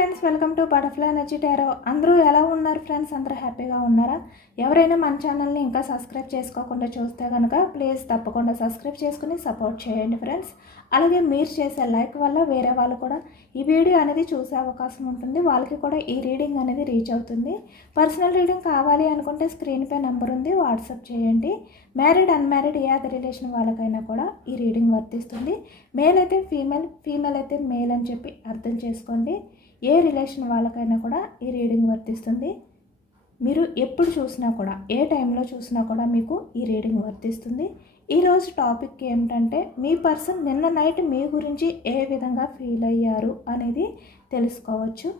Friends welcome to butterfly energy tarot అందరూ ఎలా ఉన్నారు ఫ్రెండ్స్ అందరూ హ్యాపీగా ఉన్నారా? ఎవరైనా మన ఛానల్ని ఇంకా సబ్స్క్రైబ్ చేసుకోకుండా చూస్తే కనుక ప్లీజ్ తప్పకుండా సబ్స్క్రైబ్ చేసుకుని సపోర్ట్ చేయండి ఫ్రెండ్స్ అలాగే మీరు చేసే లైక్ వల్ల వేరే వాళ్ళు కూడా ఈ వీడియో అనేది చూసే అవకాశం ఉంటుంది. వాళ్ళకి కూడా ఈ రీడింగ్ అనేది రీచ్ అవుతుంది. పర్సనల్ రీడింగ్ కావాలి అనుకుంటే స్క్రీన్పై నెంబర్ ఉంది. వాట్సాప్ చేయండి. మ్యారీడ్ అన్మ్యారీడ్ ఏ అదర్ రిలేషన్ వాళ్ళకైనా కూడా ఈ రీడింగ్ వర్తిస్తుంది. మేల్ అయితే ఫీమేల్ ఫీమేల్ అయితే మేల్ అని చెప్పి అర్థం చేసుకోండి. ఏ రిలేషన్ వాళ్ళకైనా కూడా ఈ రీడింగ్ వర్తిస్తుంది. మీరు ఎప్పుడు చూసినా కూడా ఏ టైంలో చూసినా కూడా మీకు ఈ రీడింగ్ వర్తిస్తుంది. ఈరోజు టాపిక్ ఏమిటంటే మీ పర్సన్ నిన్న నైట్ మీ గురించి ఏ విధంగా ఫీల్ అయ్యారు అనేది తెలుసుకోవచ్చు.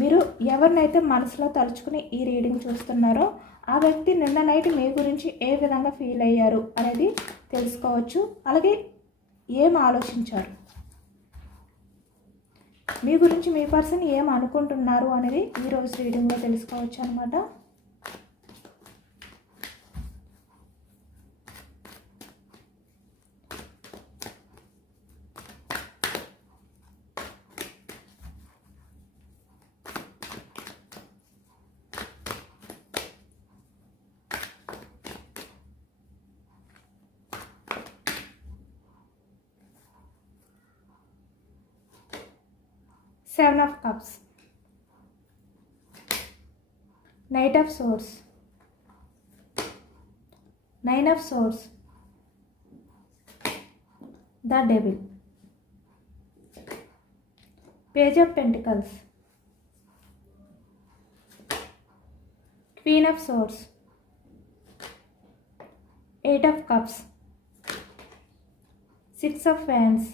మీరు ఎవరినైతే మనసులో తలుచుకుని ఈ రీడింగ్ చూస్తున్నారో ఆ వ్యక్తి నిన్న నైట్ మీ గురించి ఏ విధంగా ఫీల్ అయ్యారు అనేది తెలుసుకోవచ్చు. అలాగే ఏం ఆలోచించారు? మీ గురించి మీ పర్సన్ ఏం అనుకుంటున్నారు అనేది ఈరోజు రీడింగ్లో తెలుసుకోవచ్చు అనమాట seven of cups. Knight of swords. Nine of swords. The devil. Page of pentacles. Queen of swords. Eight of cups. Six of wands.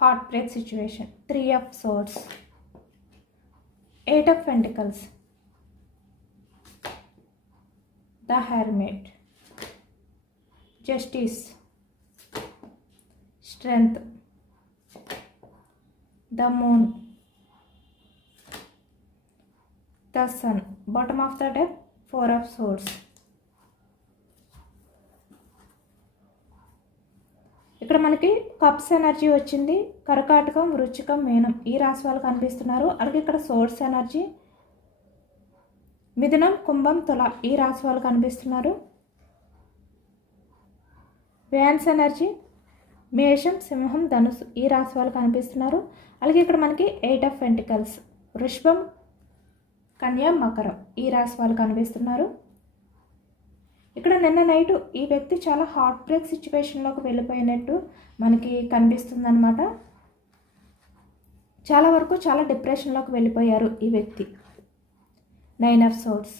Heartbreak situation. Three of swords. Eight of pentacles. The hermit. Justice. Strength. The moon. The sun. Bottom of the deck four of swords ఇక్కడ మనకి cups energy వచ్చింది కరకాటకం వృచ్చికం మేనం ఈ రాశి వాళ్ళు కనిపిస్తున్నారు. అలాగే ఇక్కడ source energy మిథునం కుంభం తుల ఈ రాశి వాళ్ళు కనిపిస్తున్నారు. వ్యాన్స్ ఎనర్జీ మేషం సింహం ధనుసు ఈ రాశి వాళ్ళు కనిపిస్తున్నారు. అలాగే ఇక్కడ మనకి ఎయిట్ ఆఫ్ పెంటికల్స్ వృషభం కన్యా మకరం ఈ రాశి వాళ్ళు కనిపిస్తున్నారు. ఇక్కడ నిన్న నైట్ ఈ వ్యక్తి చాలా హార్ట్ బ్రేక్ సిచ్యువేషన్లోకి వెళ్ళిపోయినట్టు మనకి కనిపిస్తుంది అనమాట చాలా వరకు చాలా డిప్రెషన్లోకి వెళ్ళిపోయారు ఈ వ్యక్తి. నైన్ ఆఫ్ సోర్స్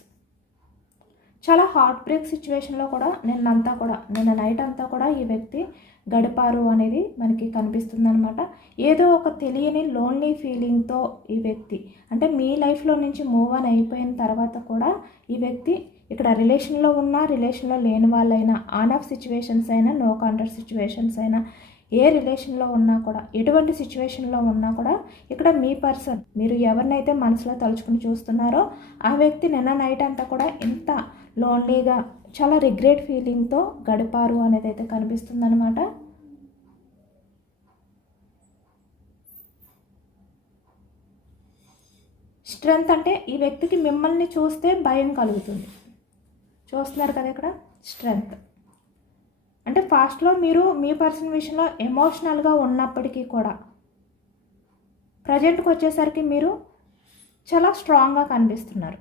చాలా హార్ట్ బ్రేక్ సిచ్యువేషన్లో కూడా నిన్నంతా కూడా నిన్న నైట్ అంతా కూడా ఈ వ్యక్తి గడిపారు అనేది మనకి కనిపిస్తుంది అనమాట ఏదో ఒక తెలియని లోన్లీ ఫీలింగ్తో ఈ వ్యక్తి అంటే మీ లైఫ్లో నుంచి మూవ్ ఆన్ అయిపోయిన తర్వాత కూడా ఈ వ్యక్తి ఇక్కడ రిలేషన్లో ఉన్న రిలేషన్లో లేని వాళ్ళైనా ఆన్ ఆఫ్ సిచ్యువేషన్స్ అయినా నో కాంటాక్ట్ సిచ్యువేషన్స్ అయినా ఏ రిలేషన్లో ఉన్నా కూడా ఎటువంటి సిచ్యువేషన్లో ఉన్నా కూడా ఇక్కడ మీ పర్సన్ మీరు ఎవరినైతే మనసులో తలుచుకుని చూస్తున్నారో ఆ వ్యక్తి నిన్న నైట్ అంతా కూడా ఎంత లోన్లీగా చాలా రిగ్రెట్ ఫీలింగ్తో గడిపారు అనేది అయితే కనిపిస్తుందనమాట స్ట్రెంగ్త్ అంటే ఈ వ్యక్తికి మిమ్మల్ని చూస్తే భయం కలుగుతుంది. చూస్తున్నారు కదా ఇక్కడ? స్ట్రెంగ్త్ అంటే ఫాస్ట్లో మీరు మీ పర్సన్ విషయంలో ఎమోషనల్గా ఉన్నప్పటికీ కూడా ప్రజెంట్కి వచ్చేసరికి మీరు చాలా స్ట్రాంగ్గా కనిపిస్తున్నారు.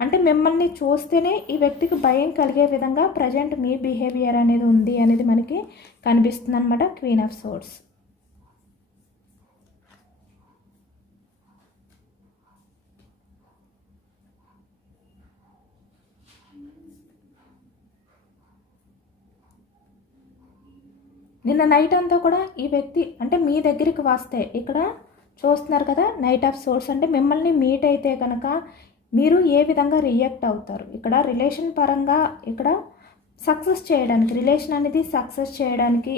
అంటే మిమ్మల్ని చూస్తేనే ఈ వ్యక్తికి భయం కలిగే విధంగా ప్రజెంట్ మీ బిహేవియర్ అనేది ఉంది అనేది మనకి కనిపిస్తుంది అనమాట క్వీన్ ఆఫ్ సోర్స్ నిన్న నైట్ అంతా కూడా ఈ వ్యక్తి అంటే మీ దగ్గరికి వస్తే ఇక్కడ చూస్తున్నారు కదా నైట్ ఆఫ్ సోర్స్ అంటే మిమ్మల్ని మీట్ అయితే కనుక మీరు ఏ విధంగా రియాక్ట్ అవుతారు? ఇక్కడ రిలేషన్ పరంగా ఇక్కడ సక్సెస్ చేయడానికి రిలేషన్ అనేది సక్సెస్ చేయడానికి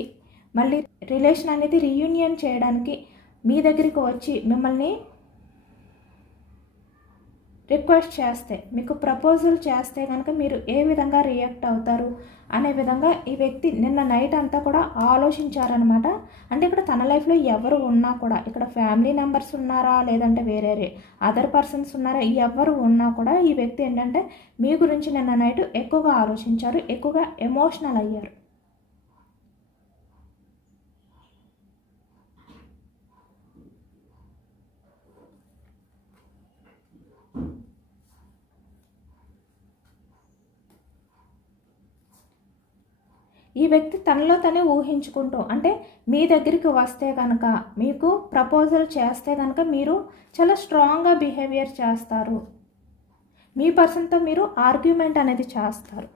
మళ్ళీ రిలేషన్ అనేది రీయూనియన్ చేయడానికి మీ దగ్గరికి వచ్చి మిమ్మల్ని రిక్వెస్ట్ చేస్తే మీకు ప్రపోజల్ చేస్తే కనుక మీరు ఏ విధంగా రియాక్ట్ అవుతారు అనే విధంగా ఈ వ్యక్తి నిన్న నైట్ అంతా కూడా ఆలోచించారనమాట అంటే ఇక్కడ తన లైఫ్లో ఎవరు ఉన్నా కూడా ఇక్కడ ఫ్యామిలీ మెంబర్స్ ఉన్నారా లేదంటే వేరే అదర్ పర్సన్స్ ఉన్నారా ఎవరు ఉన్నా కూడా ఈ వ్యక్తి ఏంటంటే మీ గురించి నిన్న నైట్ ఎక్కువగా ఆలోచించారు ఎక్కువగా ఎమోషనల్ అయ్యారు. ఈ వ్యక్తి తనలో తనే ఊహించుకుంటూ అంటే మీ దగ్గరికి వస్తే కనుక మీకు ప్రపోజల్ చేస్తే కనుక మీరు చాలా స్ట్రాంగ్గా బిహేవియర్ చేస్తారు. మీ పర్సన్తో మీరు ఆర్గ్యుమెంట్ అనేది చేస్తారు.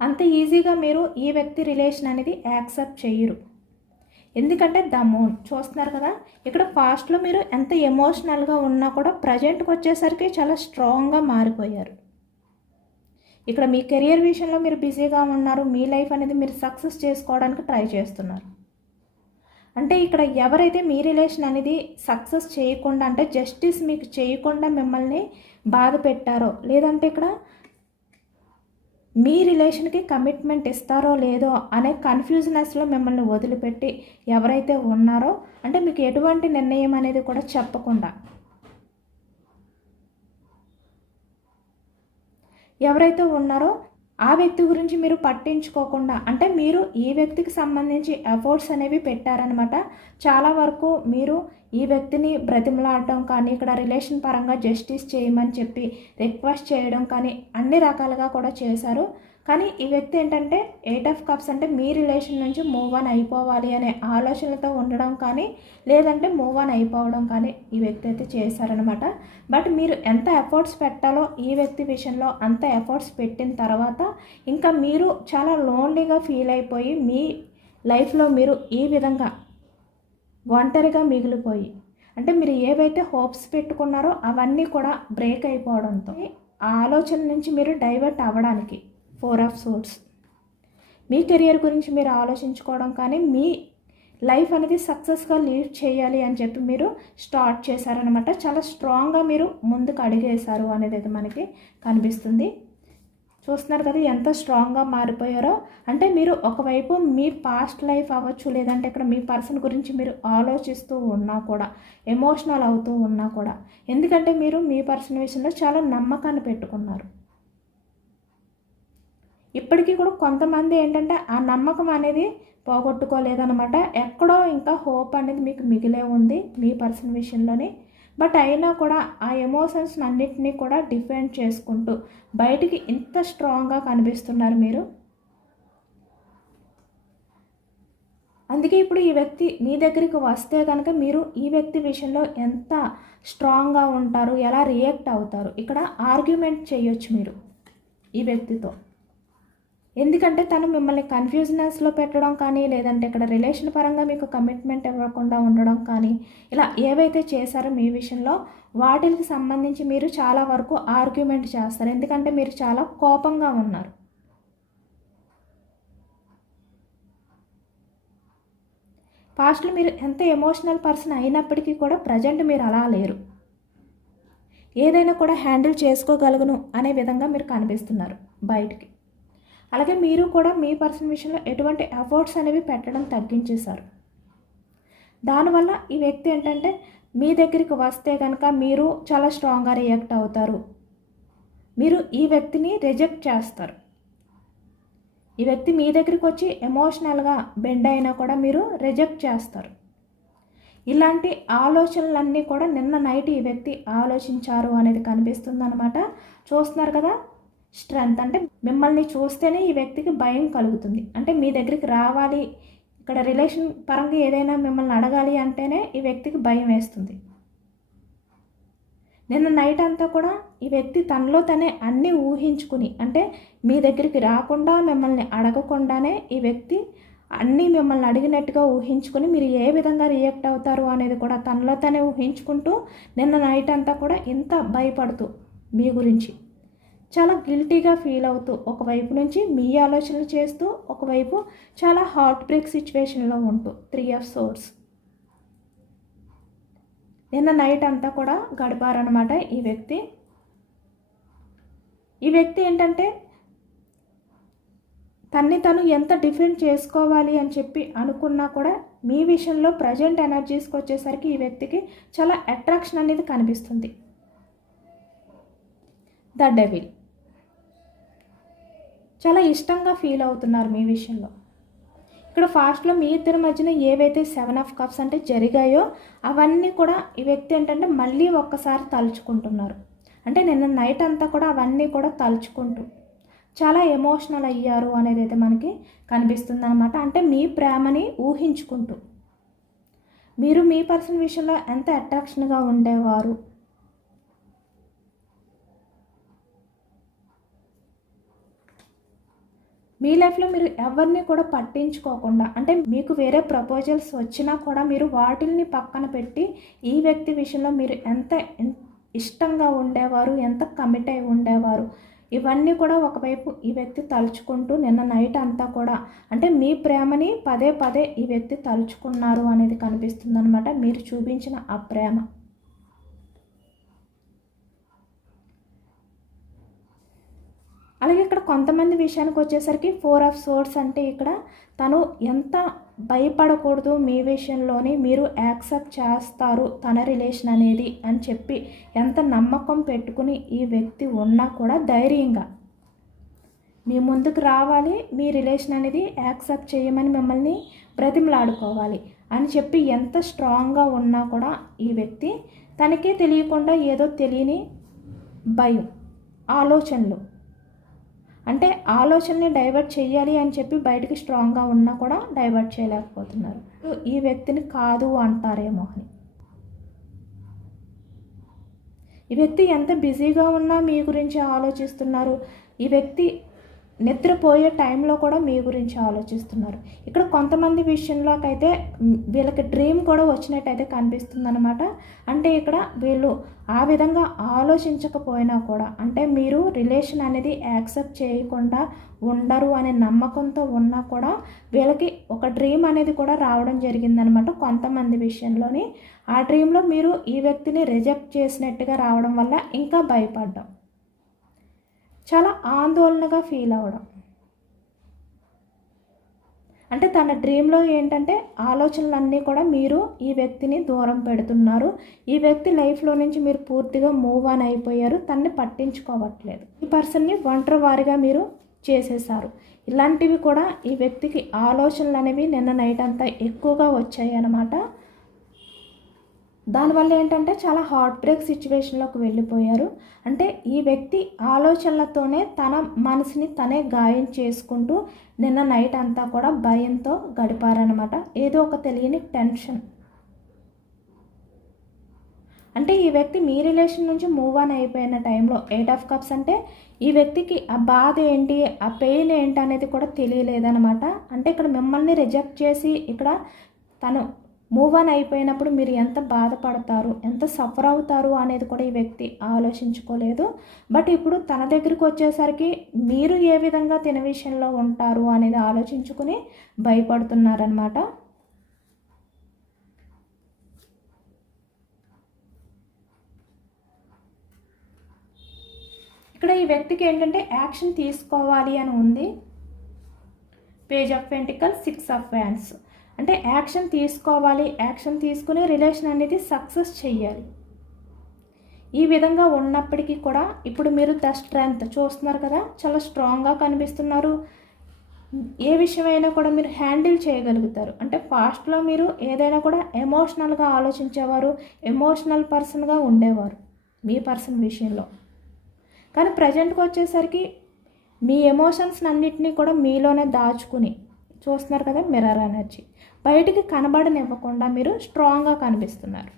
అంత ఈజీగా మీరు ఈ వ్యక్తి రిలేషన్ అనేది యాక్సెప్ట్ చేయరు. ఎందుకంటే ద మూన్ చూస్తున్నారు కదా? ఇక్కడ పాస్ట్లో మీరు ఎంత ఎమోషనల్గా ఉన్నా కూడా ప్రజెంట్కి వచ్చేసరికి చాలా స్ట్రాంగ్గా మారిపోయారు. ఇక్కడ మీ కెరియర్ విషయంలో మీరు బిజీగా ఉన్నారు మీ లైఫ్ అనేది మీరు సక్సెస్ చేసుకోవడానికి ట్రై చేస్తున్నారు. అంటే ఇక్కడ ఎవరైతే మీ రిలేషన్ అనేది సక్సెస్ చేయకుండా అంటే జస్టిస్ మీకు చేయకుండా మిమ్మల్ని బాధ పెట్టారో లేదంటే ఇక్కడ మీ రిలేషన్కి కమిట్మెంట్ ఇస్తారో లేదో అనే కన్ఫ్యూజనెస్లో మిమ్మల్ని వదిలిపెట్టి ఎవరైతే ఉన్నారో అంటే మీకు ఎటువంటి నిర్ణయం అనేది కూడా చెప్పకుండా ఎవరైతే ఉన్నారో ఆ వ్యక్తి గురించి మీరు పట్టించుకోకుండా అంటే మీరు ఈ వ్యక్తికి సంబంధించి ఎఫర్ట్స్ అనేవి పెట్టారనమాట చాలా వరకు మీరు ఈ వ్యక్తిని బ్రతిమలాడటం కానీ ఇక్కడ రిలేషన్ పరంగా జస్టిస్ చేయమని చెప్పి రిక్వెస్ట్ చేయడం కానీ అన్ని రకాలుగా కూడా చేశారు. కానీ ఈ వ్యక్తి ఏంటంటే ఎయిట్ ఆఫ్ కప్స్ అంటే మీ రిలేషన్ నుంచి మూవ్ ఆన్ అయిపోవాలి అనే ఆలోచనలతో ఉండడం కానీ లేదంటే మూవ్ ఆన్ అయిపోవడం కానీ ఈ వ్యక్తి అయితే చేశారనమాట బట్ మీరు ఎంత ఎఫర్ట్స్ పెట్టాలో ఈ వ్యక్తి విషయంలో అంత ఎఫర్ట్స్ పెట్టిన తర్వాత ఇంకా మీరు చాలా లోన్లీగా ఫీల్ అయిపోయి మీ లైఫ్లో మీరు ఈ విధంగా ఒంటరిగా మిగిలిపోయి అంటే మీరు ఏవైతే హోప్స్ పెట్టుకున్నారో అవన్నీ కూడా బ్రేక్ అయిపోవడంతో ఆ ఆలోచన నుంచి మీరు డైవర్ట్ అవ్వడానికి ఫోర్ ఆఫ్ సోర్స్ మీ కెరియర్ గురించి మీరు ఆలోచించుకోవడం కానీ మీ లైఫ్ అనేది సక్సెస్గా లీడ్ చేయాలి అని చెప్పి మీరు స్టార్ట్ చేశారనమాట చాలా స్ట్రాంగ్గా మీరు ముందుకు అడిగేశారు అనేది అయితే మనకి కనిపిస్తుంది. చూస్తున్నారు కదా ఎంత స్ట్రాంగ్గా మారిపోయారో. అంటే మీరు ఒకవైపు మీ పాస్ట్ లైఫ్ అవ్వచ్చు లేదంటే ఇక్కడ మీ పర్సన్ గురించి మీరు ఆలోచిస్తూ ఉన్నా కూడా ఎమోషనల్ అవుతూ ఉన్నా కూడా. ఎందుకంటే మీరు మీ పర్సన్ విషయంలో చాలా నమ్మకాన్ని పెట్టుకున్నారు. ఇప్పటికీ కూడా కొంతమంది ఏంటంటే ఆ నమ్మకం అనేది పోగొట్టుకోలేదనమాట ఎక్కడో ఇంకా హోప్ అనేది మీకు మిగిలే ఉంది మీ పర్సన్ విషయంలోనే. బట్ అయినా కూడా ఆ ఎమోషన్స్ అన్నిటినీ కూడా డిఫెండ్ చేసుకుంటూ బయటికి ఇంత స్ట్రాంగ్గా కనిపిస్తున్నారు మీరు. అందుకే ఇప్పుడు ఈ వ్యక్తి మీ దగ్గరికి వస్తే కనుక మీరు ఈ వ్యక్తి విషయంలో ఎంత స్ట్రాంగ్గా ఉంటారు ఎలా రియాక్ట్ అవుతారు ఇక్కడ ఆర్గ్యుమెంట్ చేయొచ్చు మీరు ఈ వ్యక్తితో. ఎందుకంటే తను మిమ్మల్ని కన్ఫ్యూజనెస్లో పెట్టడం కానీ లేదంటే ఇక్కడ రిలేషన్ పరంగా మీకు కమిట్మెంట్ ఇవ్వకుండా ఉండడం కానీ ఇలా ఏవైతే చేశారో మీ విషయంలో వాటికి సంబంధించి మీరు చాలా వరకు ఆర్గ్యుమెంట్ చేస్తారు. ఎందుకంటే మీరు చాలా కోపంగా ఉన్నారు. పాస్ట్లో మీరు ఎంత ఎమోషనల్ పర్సన్ అయినప్పటికీ కూడా ప్రజెంట్ మీరు అలా లేరు. ఏదైనా కూడా హ్యాండిల్ చేసుకోగలుగును అనే విధంగా మీరు కనిపిస్తున్నారు బయటికి. అలాగే మీరు కూడా మీ పర్సన్ విషయంలో ఎటువంటి ఎఫర్ట్స్ అనేవి పెట్టడం తగ్గించేశారు. దానివల్ల ఈ వ్యక్తి ఏంటంటే మీ దగ్గరికి వస్తే కనుక మీరు చాలా స్ట్రాంగ్గా రియాక్ట్ అవుతారు. మీరు ఈ వ్యక్తిని రిజెక్ట్ చేస్తారు. ఈ వ్యక్తి మీ దగ్గరికి వచ్చి ఎమోషనల్గా బెండ్ అయినా కూడా మీరు రిజెక్ట్ చేస్తారు. ఇలాంటి ఆలోచనలన్నీ కూడా నిన్న నైట్ ఈ వ్యక్తి ఆలోచించారు అనేది కనిపిస్తుంది అనమాట చూస్తున్నారు కదా స్ట్రెంగ్త్. అంటే మిమ్మల్ని చూస్తేనే ఈ వ్యక్తికి భయం కలుగుతుంది. అంటే మీ దగ్గరికి రావాలి ఇక్కడ రిలేషన్ పరంగా ఏదైనా మిమ్మల్ని అడగాలి అంటేనే ఈ వ్యక్తికి భయం వేస్తుంది. నిన్న నైట్ అంతా కూడా ఈ వ్యక్తి తనలో తనే అన్నీ ఊహించుకుని అంటే మీ దగ్గరికి రాకుండా మిమ్మల్ని అడగకుండానే ఈ వ్యక్తి అన్నీ మిమ్మల్ని అడిగినట్టుగా ఊహించుకుని మీరు ఏ విధంగా రియాక్ట్ అవుతారు అనేది కూడా తనలో తనే ఊహించుకుంటూ నిన్న నైట్ అంతా కూడా ఇంత భయపడుతూ మీ గురించి. చాలా గిల్టీగా ఫీల్ అవుతూ ఒకవైపు నుంచి మీ ఆలోచనలు చేస్తూ ఒకవైపు చాలా హార్ట్ బ్రేక్ సిచ్యువేషన్లో ఉంటూ త్రీ ఆఫ్ సోర్స్ నిన్న నైట్ అంతా కూడా గడిపారనమాట ఈ వ్యక్తి. ఈ వ్యక్తి ఏంటంటే తన్ని తను ఎంత డిఫెండ్ చేసుకోవాలి అని చెప్పి అనుకున్నా కూడా మీ విషయంలో ప్రజెంట్ ఎనర్జీస్కి వచ్చేసరికి ఈ వ్యక్తికి చాలా అట్రాక్షన్ అనేది కనిపిస్తుంది. ద డెవిల్ చాలా ఇష్టంగా ఫీల్ అవుతున్నారు మీ విషయంలో. ఇక్కడ ఫాస్ట్లో మీ ఇద్దరి మధ్యన ఏవైతే సెవెన్ ఆఫ్ కప్స్ అంటే జరిగాయో అవన్నీ కూడా ఈ వ్యక్తి ఏంటంటే మళ్ళీ ఒక్కసారి తలుచుకుంటున్నారు. అంటే నిన్న నైట్ అంతా కూడా అవన్నీ కూడా తలుచుకుంటూ చాలా ఎమోషనల్ అయ్యారు అనేది అయితే మనకి కనిపిస్తుంది అనమాట అంటే మీ ప్రేమని ఊహించుకుంటూ. మీరు మీ పర్సన్ విషయంలో ఎంత అట్రాక్షన్గా ఉండేవారు? మీ లైఫ్లో మీరు ఎవరిని కూడా పట్టించుకోకుండా అంటే మీకు వేరే ప్రపోజల్స్ వచ్చినా కూడా మీరు వాటిల్ని పక్కన పెట్టి ఈ వ్యక్తి విషయంలో మీరు ఎంత ఇష్టంగా ఉండేవారు ఎంత కమిట్ అయి ఉండేవారు ఇవన్నీ కూడా ఒకవైపు ఈ వ్యక్తి తలుచుకుంటూ నిన్న నైట్ అంతా కూడా అంటే మీ ప్రేమని పదే పదే ఈ వ్యక్తి తలుచుకున్నారు అనేది కనిపిస్తుంది అనమాట మీరు చూపించిన ఆ ప్రేమ. అలాగే ఇక్కడ కొంతమంది విషయానికి వచ్చేసరికి ఫోర్ ఆఫ్ సోర్స్ అంటే ఇక్కడ తను ఎంత భయపడకూడదు మీ విషయంలోని మీరు యాక్సెప్ట్ చేస్తారు తన రిలేషన్ అనేది అని చెప్పి ఎంత నమ్మకం పెట్టుకుని ఈ వ్యక్తి ఉన్నా కూడా ధైర్యంగా. మీ ముందుకు రావాలి మీ రిలేషన్ అనేది యాక్సెప్ట్ చేయమని మిమ్మల్ని బ్రతిమలాడుకోవాలి అని చెప్పి ఎంత స్ట్రాంగ్గా ఉన్నా కూడా ఈ వ్యక్తి తనకే తెలియకుండా ఏదో తెలియని భయం ఆలోచనలు అంటే ఆలోచనని డైవర్ట్ చేయాలి అని చెప్పి బయటికి స్ట్రాంగ్గా ఉన్నా కూడా డైవర్ట్ చేయలేకపోతున్నారు. ఈ వ్యక్తిని కాదు అంటారేమో అని ఈ వ్యక్తి ఎంత బిజీగా ఉన్నా మీ గురించి ఆలోచిస్తున్నారు. ఈ వ్యక్తి నిద్రపోయే టైంలో కూడా మీ గురించి ఆలోచిస్తున్నారు. ఇక్కడ కొంతమంది విషయంలోకైతే వీళ్ళకి డ్రీమ్ కూడా వచ్చినట్టయితే కనిపిస్తుంది అనమాట అంటే ఇక్కడ వీళ్ళు ఆ విధంగా ఆలోచించకపోయినా కూడా అంటే మీరు రిలేషన్ అనేది యాక్సెప్ట్ చేయకుండా ఉండరు అనే నమ్మకంతో ఉన్నా కూడా వీళ్ళకి ఒక డ్రీమ్ అనేది కూడా రావడం జరిగిందనమాట కొంతమంది విషయంలోని. ఆ డ్రీంలో మీరు ఈ వ్యక్తిని రిజెక్ట్ చేసినట్టుగా రావడం వల్ల ఇంకా భయపడ్డాం. చాలా ఆందోళనగా ఫీల్ అవ్వడం. అంటే తన డ్రీమ్లో ఏంటంటే ఆలోచనలన్నీ కూడా మీరు ఈ వ్యక్తిని దూరం పెడుతున్నారు. ఈ వ్యక్తి లైఫ్లో నుంచి మీరు పూర్తిగా మూవ్ ఆన్ అయిపోయారు. తన్ని పట్టించుకోవట్లేదు. ఈ పర్సన్ని ఒంటరి వారిగా మీరు చేసేసారు ఇలాంటివి కూడా ఈ వ్యక్తికి ఆలోచనలు అనేవి నిన్న నైట్ అంతా ఎక్కువగా వచ్చాయి అన్నమాట దానివల్ల ఏంటంటే చాలా హార్ట్ బ్రేక్ సిచ్యువేషన్లోకి వెళ్ళిపోయారు. అంటే ఈ వ్యక్తి ఆలోచనలతోనే తన మనసుని తనే గాయం చేసుకుంటూ నిన్న నైట్ అంతా కూడా భయంతో గడిపారనమాట ఏదో ఒక తెలియని టెన్షన్ అంటే ఈ వ్యక్తి మీ రిలేషన్ నుంచి మూవ్ ఆన్ అయిపోయిన టైంలో ఎయిట్ ఆఫ్ కప్స్ అంటే ఈ వ్యక్తికి ఆ బాధ ఏంటి ఆ పెయిన్ ఏంటి అనేది కూడా తెలియలేదనమాట అంటే ఇక్కడ మిమ్మల్ని రిజెక్ట్ చేసి ఇక్కడ తను మూవ్ ఆన్ అయిపోయినప్పుడు మీరు ఎంత బాధపడతారు ఎంత సఫర్ అవుతారు అనేది కూడా ఈ వ్యక్తి ఆలోచించుకోలేదు. బట్ ఇప్పుడు తన దగ్గరికి వచ్చేసరికి మీరు ఏ విధంగా తిన విషయంలో ఉంటారు అనేది ఆలోచించుకుని భయపడుతున్నారనమాట ఇక్కడ ఈ వ్యక్తికి ఏంటంటే యాక్షన్ తీసుకోవాలి అని ఉంది. Page of pentacle six of wands అంటే యాక్షన్ తీసుకోవాలి యాక్షన్ తీసుకుని రిలేషన్ అనేది సక్సెస్ చేయాలి ఈ విధంగా ఉన్నప్పటికీ కూడా ఇప్పుడు మీరు ద స్ట్రెంగ్త్ చూస్తున్నారు కదా చాలా స్ట్రాంగ్గా కనిపిస్తున్నారు. ఏ విషయమైనా కూడా మీరు హ్యాండిల్ చేయగలుగుతారు. అంటే ఫాస్ట్లో మీరు ఏదైనా కూడా ఎమోషనల్గా ఆలోచించేవారు ఎమోషనల్ పర్సన్గా ఉండేవారు మీ పర్సన్ విషయంలో. కానీ ప్రజెంట్కి వచ్చేసరికి మీ ఎమోషన్స్ అన్నింటినీ కూడా మీలోనే దాచుకుని చూస్తున్నారు కదా మిర్రర్ ఎనర్జీ. బయటికి కనబడనివ్వకుండా మీరు స్ట్రాంగ్గా కనిపిస్తున్నారు.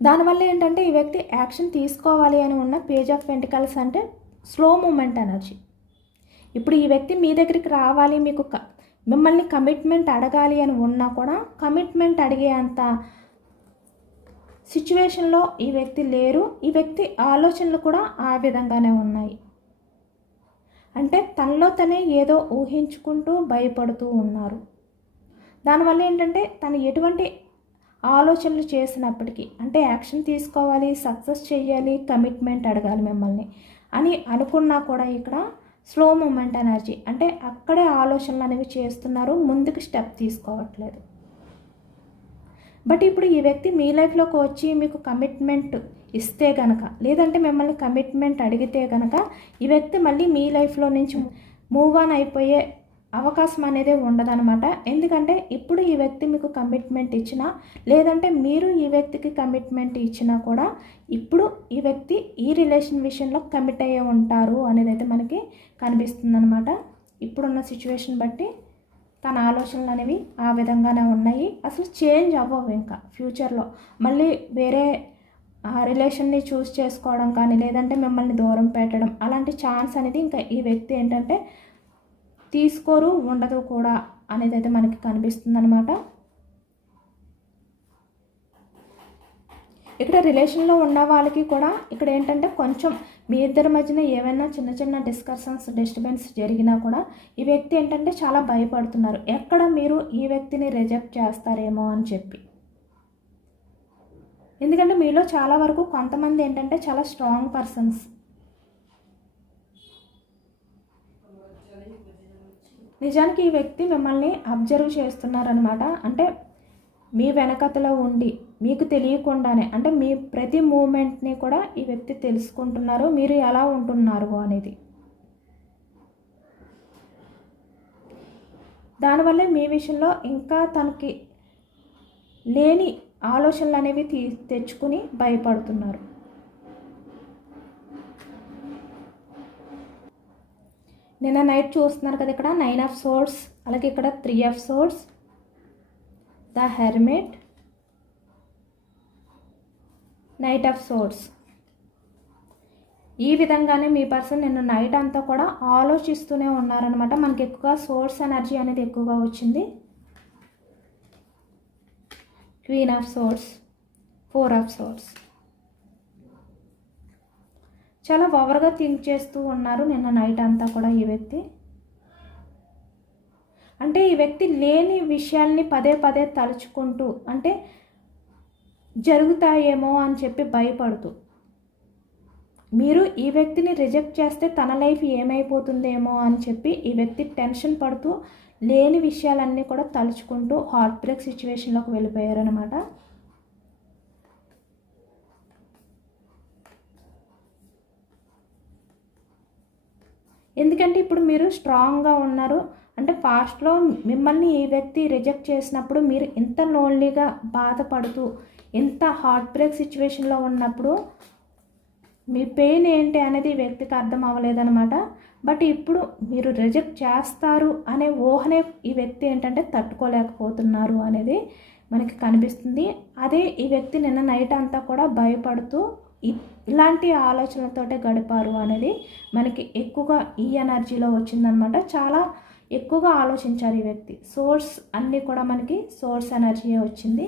దానివల్ల ఏంటంటే ఈ వ్యక్తి యాక్షన్ తీసుకోవాలి అని ఉన్న పేజ్ ఆఫ్ పెంటికల్స్ అంటే స్లో మూమెంట్ ఎనర్జీ. ఇప్పుడు ఈ వ్యక్తి మీ దగ్గరికి రావాలి మీకు మిమ్మల్ని కమిట్మెంట్ అడగాలి అని ఉన్నా కూడా కమిట్మెంట్ అడిగే అంత సిచ్యువేషన్లో ఈ వ్యక్తి లేరు. ఈ వ్యక్తి ఆలోచనలు కూడా ఆ విధంగానే ఉన్నాయి. అంటే తనలో తనే ఏదో ఊహించుకుంటూ భయపడుతూ ఉన్నారు. దానివల్ల ఏంటంటే తను ఎటువంటి ఆలోచనలు చేసినప్పటికీ అంటే యాక్షన్ తీసుకోవాలి సక్సెస్ చేయాలి కమిట్మెంట్ అడగాలి మిమ్మల్ని అని అనుకున్నా కూడా ఇక్కడ స్లో మూమెంట్ ఎనర్జీ అంటే అక్కడే ఆలోచనలు అనేవి చేస్తున్నారు ముందుకు స్టెప్ తీసుకోవట్లేదు. బట్ ఇప్పుడు ఈ వ్యక్తి మీ లైఫ్లోకి వచ్చి మీకు కమిట్మెంట్ ఇస్తే గనక లేదంటే మిమ్మల్ని కమిట్మెంట్ అడిగితే గనక ఈ వ్యక్తి మళ్ళీ మీ లైఫ్లో నుంచి మూవ్ ఆన్ అయిపోయే అవకాశం అనేది ఉండదనమాట ఎందుకంటే ఇప్పుడు ఈ వ్యక్తి మీకు కమిట్మెంట్ ఇచ్చినా లేదంటే మీరు ఈ వ్యక్తికి కమిట్మెంట్ ఇచ్చినా కూడా ఇప్పుడు ఈ వ్యక్తి ఈ రిలేషన్ విషయంలో కమిట్ అయ్యే ఉంటారు అనేది అయితే మనకి కనిపిస్తుంది అనమాట ఇప్పుడున్న సిచ్యువేషన్ బట్టి తన ఆలోచనలు అనేవి ఆ విధంగానే ఉన్నాయి. అసలు చేంజ్ అవ్వవు ఇంకా ఫ్యూచర్లో మళ్ళీ వేరే రిలేషన్ని చూస్ చేసుకోవడం కానీ లేదంటే మిమ్మల్ని దూరం పెట్టడం అలాంటి ఛాన్స్ అనేది ఇంకా ఈ వ్యక్తి ఏంటంటే తీసుకోరు ఉండదు కూడా అనేది అయితే మనకి కనిపిస్తుంది అనమాట ఇక్కడ రిలేషన్లో ఉన్న వాళ్ళకి కూడా ఇక్కడ ఏంటంటే కొంచెం మీ ఇద్దరి మధ్యన ఏమైనా చిన్న చిన్న డిస్కషన్స్ డిస్టర్బెన్స్ జరిగినా కూడా ఈ వ్యక్తి ఏంటంటే చాలా భయపడుతున్నారు. ఎక్కడ మీరు ఈ వ్యక్తిని రిజెక్ట్ చేస్తారేమో అని చెప్పి. ఎందుకంటే మీలో చాలా వరకు కొంతమంది ఏంటంటే చాలా స్ట్రాంగ్ పర్సన్స్ నిజానికి ఈ వ్యక్తి మిమ్మల్ని అబ్జర్వ్ చేస్తున్నారనమాట అంటే మీ వెనకతలో ఉండి మీకు తెలియకుండానే అంటే మీ ప్రతి మూమెంట్ని కూడా ఈ వ్యక్తి తెలుసుకుంటున్నారు. మీరు ఎలా ఉంటున్నారు అనేది. దానివల్లే మీ విషయంలో ఇంకా తనకి లేని ఆలోచనలు అనేవి తీ తెచ్చుకుని భయపడుతున్నారు. నిన్న నైట్ చూస్తున్నారు కదా ఇక్కడ నైన్ ఆఫ్ సోర్స్ అలాగే ఇక్కడ three of swords the hermit knight of swords ఈ విధంగానే మీ పర్సన్ నిన్న నైట్ అంతా కూడా ఆలోచిస్తూనే ఉన్నారనమాట మనకి ఎక్కువగా సోర్స్ ఎనర్జీ అనేది ఎక్కువగా వచ్చింది. Queen of swords four of swords చాలా ఓవర్గా థింక్ చేస్తూ ఉన్నారు నిన్న నైట్ అంతా కూడా ఈ వ్యక్తి. అంటే ఈ వ్యక్తి లేని విషయాల్ని పదే పదే తలుచుకుంటూ అంటే జరుగుతాయేమో అని చెప్పి భయపడుతూ. మీరు ఈ వ్యక్తిని రిజెక్ట్ చేస్తే తన లైఫ్ ఏమైపోతుందేమో అని చెప్పి ఈ వ్యక్తి టెన్షన్ పడుతూ లేని విషయాలన్నీ కూడా తలుచుకుంటూ హార్ట్ బ్రేక్ సిచ్యువేషన్లోకి వెళ్ళిపోయారనమాట ఎందుకంటే ఇప్పుడు మీరు స్ట్రాంగ్గా ఉన్నారు. అంటే పాస్ట్లో మిమ్మల్ని ఈ వ్యక్తి రిజెక్ట్ చేసినప్పుడు మీరు ఇంత లోన్లీగా బాధపడుతూ ఇంత హార్ట్ బ్రేక్ సిచ్యువేషన్లో ఉన్నప్పుడు మీ పెయిన్ ఏంటి అనేది వ్యక్తికి అర్థం అవ్వలేదనమాట బట్ ఇప్పుడు మీరు రిజెక్ట్ చేస్తారు అనే ఊహనే ఈ వ్యక్తి ఏంటంటే తట్టుకోలేకపోతున్నారు అనేది మనకి కనిపిస్తుంది. అదే ఈ వ్యక్తి నిన్న నైట్ అంతా కూడా భయపడుతూ ఇలాంటి ఆలోచనలతోటే గడిపారు అనేది మనకి ఎక్కువగా ఈ ఎనర్జీలో వచ్చిందనమాట. చాలా ఎక్కువగా ఆలోచించారు ఈ వ్యక్తి. సోర్స్ అన్నీ కూడా మనకి సోర్స్ ఎనర్జీ వచ్చింది.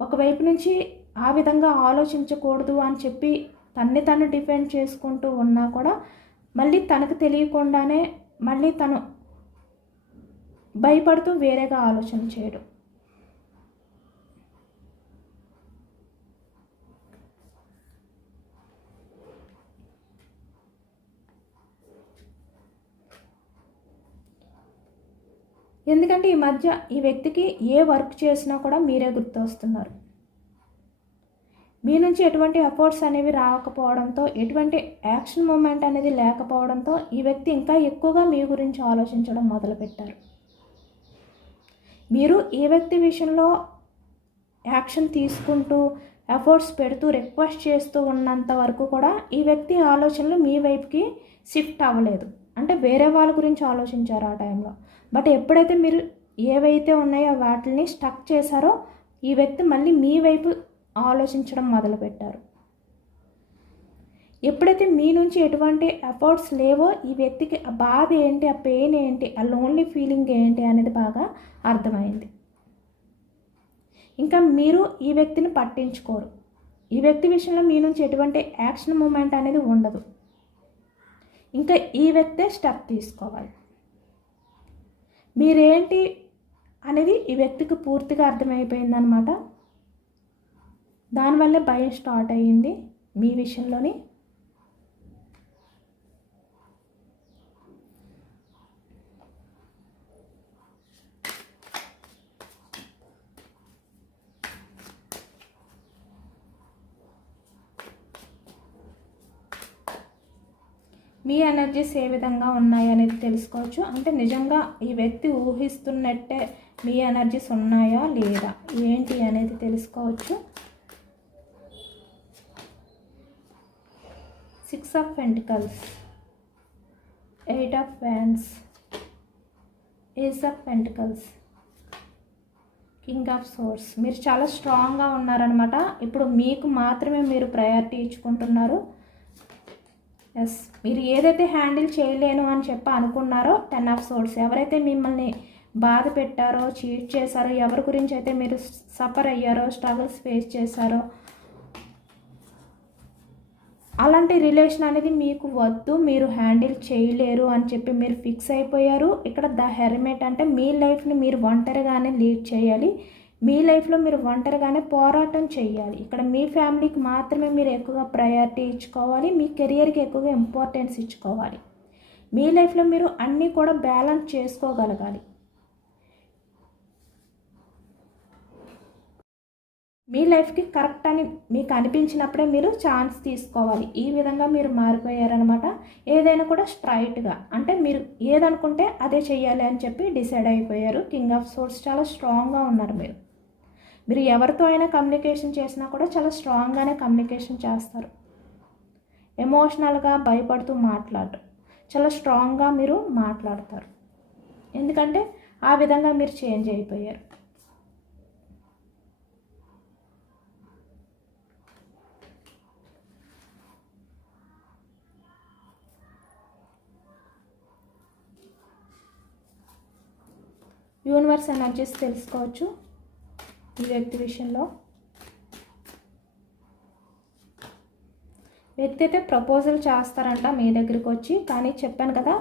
ఒకవైపు నుంచి ఆ విధంగా ఆలోచించకూడదు అని చెప్పి తన్ని తను డిపెండ్ చేసుకుంటూ ఉన్నా కూడా మళ్ళీ తనకు తెలియకుండానే మళ్ళీ తను భయపడుతూ వేరేగా ఆలోచన చేయడం. ఎందుకంటే ఈ మధ్య ఈ వ్యక్తికి ఏ వర్క్ చేసినా కూడా మీరే గుర్తొస్తున్నారు. మీ నుంచి ఎటువంటి ఎఫర్ట్స్ అనేవి రాకపోవడంతో ఎటువంటి యాక్షన్ మూమెంట్ అనేది లేకపోవడంతో ఈ వ్యక్తి ఇంకా ఎక్కువగా మీ గురించి ఆలోచించడం మొదలుపెట్టారు. మీరు ఈ వ్యక్తి విషయంలో యాక్షన్ తీసుకుంటూ ఎఫర్ట్స్ పెడుతూ రిక్వెస్ట్ చేస్తూ ఉన్నంత వరకు కూడా ఈ వ్యక్తి ఆలోచనలు మీ వైపుకి షిఫ్ట్ అవ్వలేదు. అంటే వేరే వాళ్ళ గురించి ఆలోచించారు ఆ టైంలో. బట్ ఎప్పుడైతే మీరు ఏవైతే ఉన్నాయో వాటిని స్టక్ చేశారో ఈ వ్యక్తి మళ్ళీ మీ వైపు ఆలోచించడం మొదలుపెట్టారు. ఎప్పుడైతే మీ నుంచి ఎటువంటి ఎఫర్ట్స్ లేవో ఈ వ్యక్తికి ఆ బాధ ఏంటి ఆ పెయిన్ ఏంటి ఆ లోన్లీ ఫీలింగ్ ఏంటి అనేది బాగా అర్థమైంది. ఇంకా మీరు ఈ వ్యక్తిని పట్టించుకోరు. ఈ వ్యక్తి విషయంలో మీ నుంచి ఎటువంటి యాక్షన్ మూమెంట్ అనేది ఉండదు. ఇంకా ఈ వ్యక్తే స్టెప్ తీసుకోవాలి. మీరేంటి అనేది ఈ వ్యక్తికి పూర్తిగా అర్థమైపోయిందనమాట దానివల్ల భయం స్టార్ట్ అయ్యింది మీ విషయంలోని. మీ ఎనర్జీస్ ఏ విధంగా ఉన్నాయి అనేది తెలుసుకోవచ్చు. అంటే నిజంగా ఈ వ్యక్తి ఊహిస్తున్నట్టే మీ ఎనర్జీస్ ఉన్నాయా లేదా ఏంటి అనేది తెలుసుకోవచ్చు. Six of pentacles eight of fans ace of pentacles king of swords. మీరు చాలా స్ట్రాంగ్గా ఉన్నారనమాట ఇప్పుడు మీకు మాత్రమే మీరు ప్రయారిటీ ఇచ్చుకుంటున్నారు. ఎస్ మీరు ఏదైతే హ్యాండిల్ చేయలేను అని చెప్పి అనుకున్నారో టెన్ ఆఫ్ సోర్స్. ఎవరైతే మిమ్మల్ని బాధ పెట్టారో చీట్ చేశారో ఎవరి గురించి అయితే మీరు సఫర్ అయ్యారో స్ట్రగుల్స్ ఫేస్ చేశారో అలాంటి రిలేషన్ అనేది మీకు వద్దు మీరు హ్యాండిల్ చేయలేరు అని చెప్పి మీరు ఫిక్స్ అయిపోయారు. ఇక్కడ ద హెర్మేట్ అంటే మీ లైఫ్ని మీరు ఒంటరిగానే లీడ్ చేయాలి. మీ లైఫ్లో మీరు ఒంటరిగానే పోరాటం చేయాలి. ఇక్కడ మీ ఫ్యామిలీకి మాత్రమే మీరు ఎక్కువగా ప్రయారిటీ ఇచ్చుకోవాలి. మీ కెరియర్కి ఎక్కువగా ఇంపార్టెన్స్ ఇచ్చుకోవాలి. మీ లైఫ్లో మీరు అన్నీ కూడా బ్యాలెన్స్ చేసుకోగలగాలి. మీ లైఫ్కి కరెక్ట్ అని మీకు అనిపించినప్పుడే మీరు ఛాన్స్ తీసుకోవాలి. ఈ విధంగా మీరు మారిపోయారనమాట ఏదైనా కూడా స్ట్రైట్గా అంటే మీరు ఏదనుకుంటే అదే చేయాలి అని చెప్పి డిసైడ్ అయిపోయారు. కింగ్ ఆఫ్ సోర్స్ చాలా స్ట్రాంగ్గా ఉన్నారు మీరు. మీరు ఎవరితో అయినా కమ్యూనికేషన్ చేసినా కూడా చాలా స్ట్రాంగ్గానే కమ్యూనికేషన్ చేస్తారు. ఎమోషనల్గా భయపడుతూ మాట్లాడరు. చాలా స్ట్రాంగ్గా మీరు మాట్లాడతారు. ఎందుకంటే ఆ విధంగా మీరు చేంజ్ అయిపోయారు. యూనివర్స్ ఎనర్జీస్ తెలుసుకోవచ్చు ఈ వ్యక్తి విషయంలో. వ్యక్తి అయితే ప్రపోజల్ చేస్తారంట మీ దగ్గరికి వచ్చి కానీ చెప్పాను కదా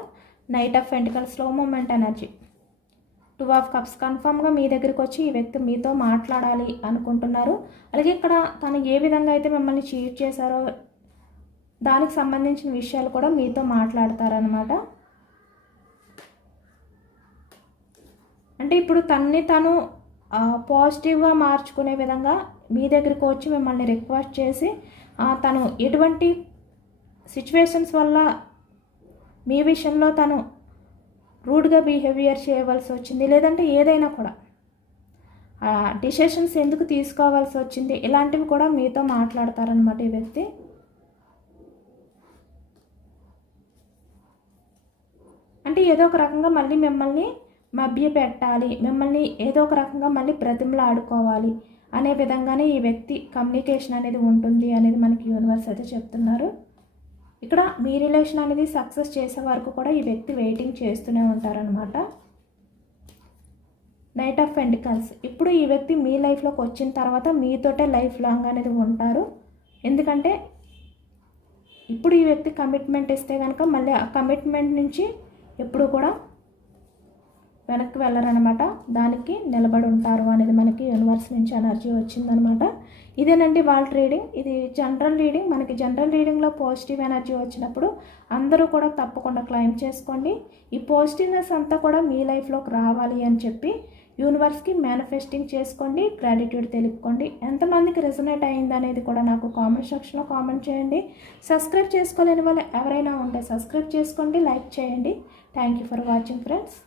knight of pentacle slow movement energy. Two of cups కన్ఫామ్గా మీ దగ్గరికి వచ్చి ఈ వ్యక్తి మీతో మాట్లాడాలి అనుకుంటున్నారు. అలాగే ఇక్కడ తను ఏ విధంగా అయితే మిమ్మల్ని చీట్ చేశారో దానికి సంబంధించిన విషయాలు కూడా మీతో మాట్లాడతారనమాట అంటే ఇప్పుడు తన్ని తను పాజిటివ్గా మార్చుకునే విధంగా మీ దగ్గరికి వచ్చి మిమ్మల్ని రిక్వెస్ట్ చేసి తను ఎటువంటి సిచ్యువేషన్స్ వల్ల మీ విషయంలో తను రూడ్గా బిహేవియర్ చేయవలసి వచ్చింది? లేదంటే ఏదైనా కూడా? డిసిషన్స్ ఎందుకు తీసుకోవాల్సి వచ్చింది? ఇలాంటివి కూడా మీతో మాట్లాడతారనమాట ఈ వ్యక్తి. అంటే ఏదో ఒక రకంగా మళ్ళీ మిమ్మల్ని మభ్యపెట్టాలి. మిమ్మల్ని ఏదో ఒక రకంగా మళ్ళీ ఆడుకోవాలి అనే విధంగానే ఈ వ్యక్తి కమ్యూనికేషన్ అనేది ఉంటుంది అనేది మనకి యూనివర్స్ అయితే చెప్తున్నారు. ఇక్కడ మీ రిలేషన్ అనేది సక్సెస్ చేసే వరకు కూడా ఈ వ్యక్తి వెయిటింగ్ చేస్తూనే ఉంటారనమాట నైట్ ఆఫ్ పెంటికల్స్. ఇప్పుడు ఈ వ్యక్తి మీ లైఫ్లోకి వచ్చిన తర్వాత మీతోటే లైఫ్ లాంగ్ అనేది ఉంటారు. ఎందుకంటే ఇప్పుడు ఈ వ్యక్తి కమిట్మెంట్ ఇస్తే కనుక మళ్ళీ ఆ కమిట్మెంట్ నుంచి ఎప్పుడు కూడా వెనక్కి వెళ్ళరనమాట దానికి నిలబడి ఉంటారు అనేది మనకి యూనివర్స్ నుంచి ఎనర్జీ వచ్చిందనమాట ఇదేనండి వాళ్ళ రీడింగ్. ఇది జనరల్ రీడింగ్. మనకి జనరల్ రీడింగ్లో పాజిటివ్ ఎనర్జీ వచ్చినప్పుడు అందరూ కూడా తప్పకుండా క్లైమ్ చేసుకోండి. ఈ పాజిటివ్నెస్ అంతా కూడా మీ లైఫ్లోకి రావాలి అని చెప్పి యూనివర్స్కి మేనిఫెస్టింగ్ చేసుకోండి గ్రాటిట్యూడ్ తెలుపుకోండి. ఎంతమందికి రెజనేట్ అయింది అనేది కూడా నాకు కామెంట్ సెక్షన్లో కామెంట్ చేయండి. సబ్స్క్రైబ్ చేసుకోలేని వాళ్ళు ఎవరైనా ఉంటే సబ్స్క్రైబ్ చేసుకోండి లైక్ చేయండి. Thank you for watching friends.